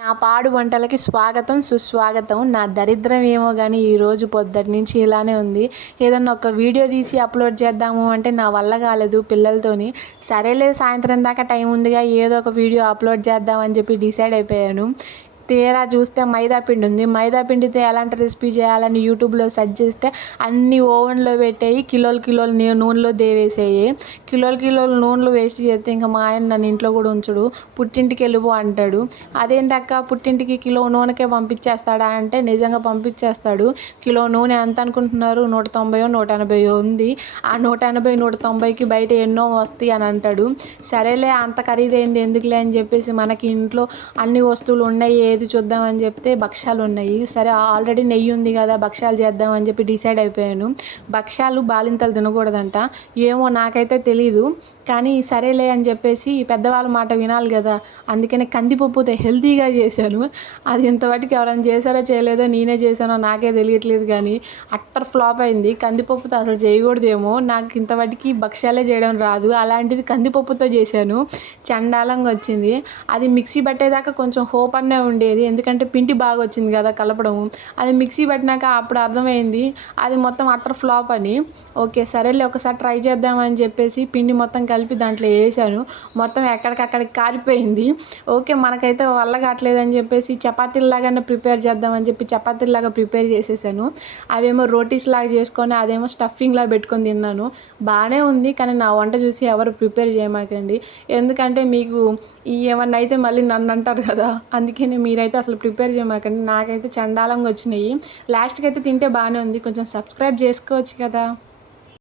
నా పాడు వంటలకి స్వాగతం సుస్వాగతం. నా దరిద్రం ఏమో కానీ ఈరోజు పొద్దుటి నుంచి ఇలానే ఉంది. ఏదన్నా ఒక వీడియో తీసి అప్లోడ్ చేద్దాము అంటే నా వల్ల కాలేదు పిల్లలతోని. సరేలే సాయంత్రం దాకా టైం ఉందిగా, ఏదో ఒక వీడియో అప్లోడ్ చేద్దామని చెప్పి డిసైడ్ అయిపోయాను. తీరా చూస్తే మైదా పిండి ఉంది. మైదా పిండితో ఎలాంటి రెసిపీ చేయాలని యూట్యూబ్లో సెర్చ్ చేస్తే అన్నీ ఓవెన్లో పెట్టేయి, కిలోలు నూనెలో దేవేసేయి. కిలోలు నూనెలు వేస్ట్ చేస్తే ఇంకా మా ఆయన నన్ను ఇంట్లో కూడా ఉంచుడు, పుట్టింటికి వెళ్ళిపో అంటాడు. అదేంటక్క పుట్టింటికి కిలో నూనెకే పంపించేస్తాడా అంటే నిజంగా పంపించేస్తాడు. కిలో నూనె ఎంత అనుకుంటున్నారు? 190 180 ఉంది. ఆ 180 190కి బయట ఎన్నో వస్తాయి అని అంటాడు. సరేలే అంత ఖరీదైంది ఎందుకులే అని చెప్పేసి మనకి ఇంట్లో అన్ని వస్తువులు ఉన్నాయి, ఏది చూద్దామని చెప్తే భక్ష్యాలు ఉన్నాయి. సరే ఆల్రెడీ నెయ్యి ఉంది కదా, భక్ష్యాలు చేద్దామని చెప్పి డిసైడ్ అయిపోయాను. భక్ష్యాలు బాలింతలు తినకూడదంట, ఏమో నాకైతే తెలీదు. కానీ సరేలే అని చెప్పేసి పెద్దవాళ్ళ మాట వినాలి కదా, అందుకనే కందిపప్పుతో హెల్తీగా చేశాను. అది ఇంతవరకు ఎవరైనా చేశారో చేయలేదో, నేనే చేశానో నాకే తెలియట్లేదు. కానీ అట్టర్ ఫ్లాప్ అయింది. కందిపప్పుతో అసలు చేయకూడదేమో, నాకు ఇంతవరకు భక్ష్యాలే చేయడం రాదు, అలాంటిది కందిపప్పుతో చేశాను. చండాలంగా వచ్చింది. అది మిక్సీ పట్టేదాకా కొంచెం హోప్ అనే ఉండేది, ఎందుకంటే పిండి బాగా వచ్చింది కదా కలపడము. అది మిక్సీ పట్టినాక అప్పుడు అర్థమైంది అది మొత్తం అట్టర్ ఫ్లాప్ అని. ఓకే సరేలే ఒకసారి ట్రై చేద్దామని చెప్పేసి పిండి మొత్తం కలిపి దాంట్లో వేసాను. మొత్తం ఎక్కడికక్కడికి కారిపోయింది. ఓకే మనకైతే వల్ల కావట్లేదని చెప్పేసి చపాతీలాగానే ప్రిపేర్ చేద్దామని చెప్పి చపాతీలాగా ప్రిపేర్ చేసేసాను. అవేమో రోటీస్ లాగా చేసుకొని అదేమో స్టఫింగ్లా పెట్టుకొని తిన్నాను. బాగానే ఉంది, కానీ నా వంట చూసి ఎవరు ప్రిపేర్ చేయమాకండి, ఎందుకంటే మీకు ఏమన్నా అయితే మళ్ళీ నన్ను అంటారు కదా, అందుకని మీరైతే అసలు ప్రిపేర్ చేయమాకండి. నాకైతే చండాలంగా వచ్చినాయి. లాస్ట్కి అయితే తింటే బాగానే ఉంది. కొంచెం సబ్స్క్రైబ్ చేసుకోవచ్చు కదా.